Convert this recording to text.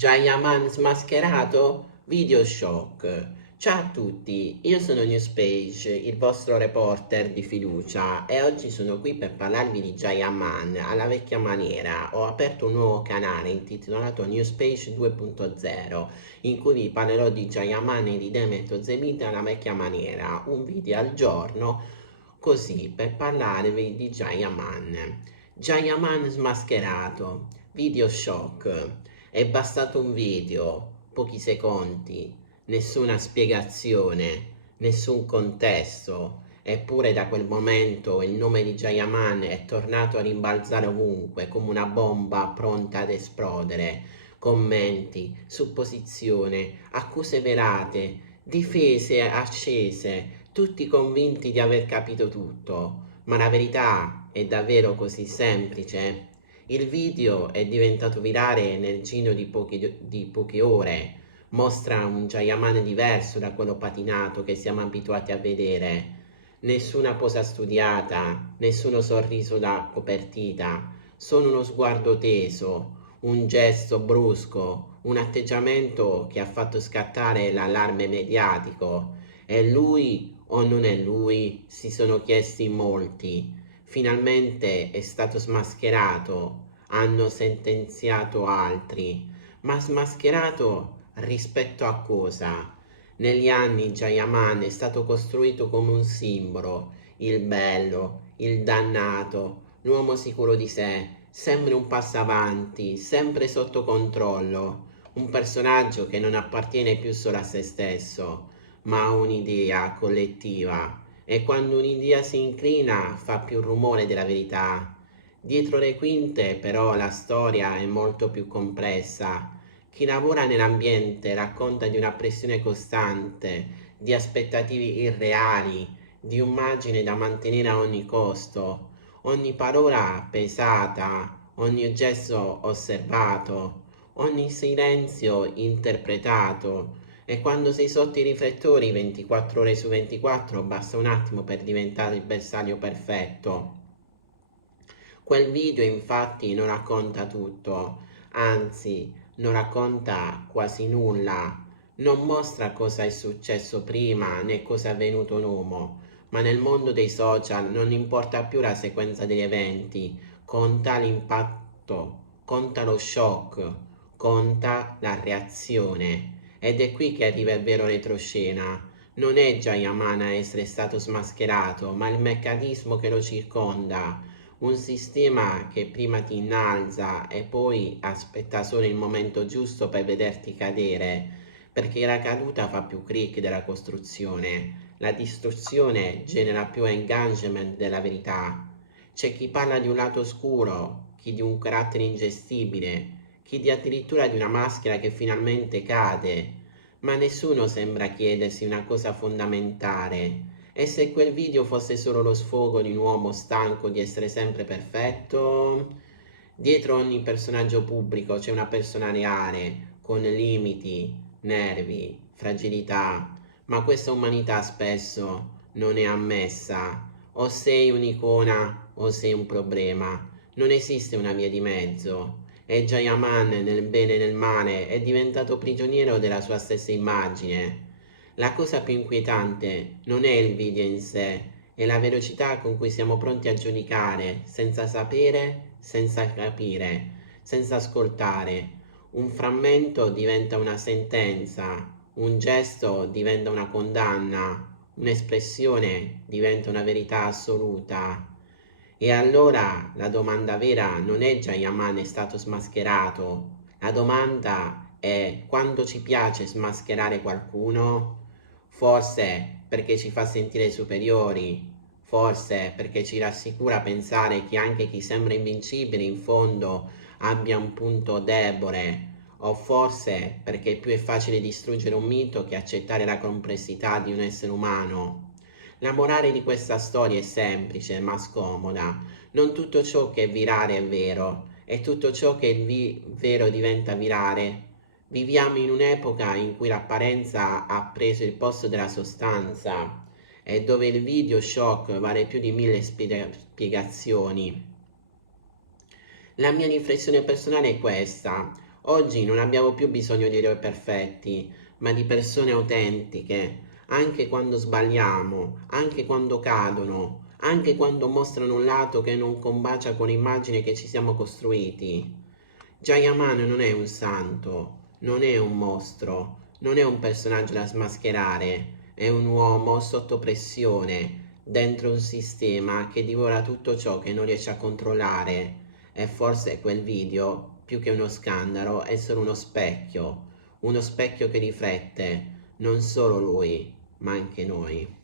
Jayaman smascherato? Video shock. Ciao a tutti, io sono Newspage, il vostro reporter di fiducia e oggi sono qui per parlarvi di Jayaman alla vecchia maniera. Ho aperto un nuovo canale intitolato Newspage 2.0 in cui vi parlerò di Jayaman e di Demet Özdemir alla vecchia maniera, un video al giorno così per parlarvi di Jayaman. Jayaman smascherato, video shock. È bastato un video, pochi secondi, nessuna spiegazione, nessun contesto, eppure da quel momento il nome di Jayaman è tornato a rimbalzare ovunque come una bomba pronta ad esplodere. Commenti, supposizione, accuse velate, difese accese, tutti convinti di aver capito tutto. Ma la verità è davvero così semplice? Il video è diventato virale nel giro di poche ore, mostra un Jayaman diverso da quello patinato che siamo abituati a vedere. Nessuna posa studiata, nessuno sorriso da copertina, solo uno sguardo teso, un gesto brusco, un atteggiamento che ha fatto scattare l'allarme mediatico. È lui o non è lui? Si sono chiesti in molti. Finalmente è stato smascherato, hanno sentenziato altri, ma smascherato rispetto a cosa? Negli anni Jayaman è stato costruito come un simbolo, il bello, il dannato, l'uomo sicuro di sé, sempre un passo avanti, sempre sotto controllo, un personaggio che non appartiene più solo a se stesso, ma a un'idea collettiva. E quando un'idea si inclina fa più rumore della verità. Dietro le quinte però la storia è molto più complessa. Chi lavora nell'ambiente racconta di una pressione costante, di aspettative irreali, di un margine da mantenere a ogni costo. Ogni parola pesata, ogni gesto osservato, ogni silenzio interpretato. E quando sei sotto i riflettori 24 ore su 24 basta un attimo per diventare il bersaglio perfetto. Quel video infatti non racconta tutto, anzi non racconta quasi nulla, non mostra cosa è successo prima né cosa è avvenuto dopo, ma nel mondo dei social non importa più la sequenza degli eventi, conta l'impatto, conta lo shock, conta la reazione. Ed è qui che arriva il vero retroscena. Non è Jayaman a essere stato smascherato, ma il meccanismo che lo circonda, un sistema che prima ti innalza e poi aspetta solo il momento giusto per vederti cadere, perché la caduta fa più click della costruzione, la distruzione genera più engagement della verità. C'è chi parla di un lato oscuro, chi di un carattere ingestibile, chi di addirittura di una maschera che finalmente cade, ma nessuno sembra chiedersi una cosa fondamentale. E se quel video fosse solo lo sfogo di un uomo stanco di essere sempre perfetto? Dietro ogni personaggio pubblico c'è una persona reale, con limiti, nervi, fragilità, ma questa umanità spesso non è ammessa. O sei un'icona o sei un problema. Non esiste una via di mezzo. E Jayaman, nel bene e nel male, è diventato prigioniero della sua stessa immagine. La cosa più inquietante non è il video in sé, è la velocità con cui siamo pronti a giudicare, senza sapere, senza capire, senza ascoltare. Un frammento diventa una sentenza, un gesto diventa una condanna, un'espressione diventa una verità assoluta. E allora la domanda vera non è Jayaman è stato smascherato, la domanda è quando ci piace smascherare qualcuno? Forse perché ci fa sentire superiori, forse perché ci rassicura pensare che anche chi sembra invincibile in fondo abbia un punto debole, o forse perché più è facile distruggere un mito che accettare la complessità di un essere umano. La morale di questa storia è semplice ma scomoda. Non tutto ciò che è virale è vero, e tutto ciò che è vero diventa virale. Viviamo in un'epoca in cui l'apparenza ha preso il posto della sostanza e dove il video shock vale più di 1000 spiegazioni. La mia riflessione personale è questa. Oggi non abbiamo più bisogno di eroi perfetti, ma di persone autentiche, anche quando sbagliamo, anche quando cadono, anche quando mostrano un lato che non combacia con l'immagine che ci siamo costruiti. Jayaman non è un santo, non è un mostro, non è un personaggio da smascherare, è un uomo sotto pressione, dentro un sistema che divora tutto ciò che non riesce a controllare. E forse quel video, più che uno scandalo, è solo uno specchio che riflette non solo lui, ma anche noi.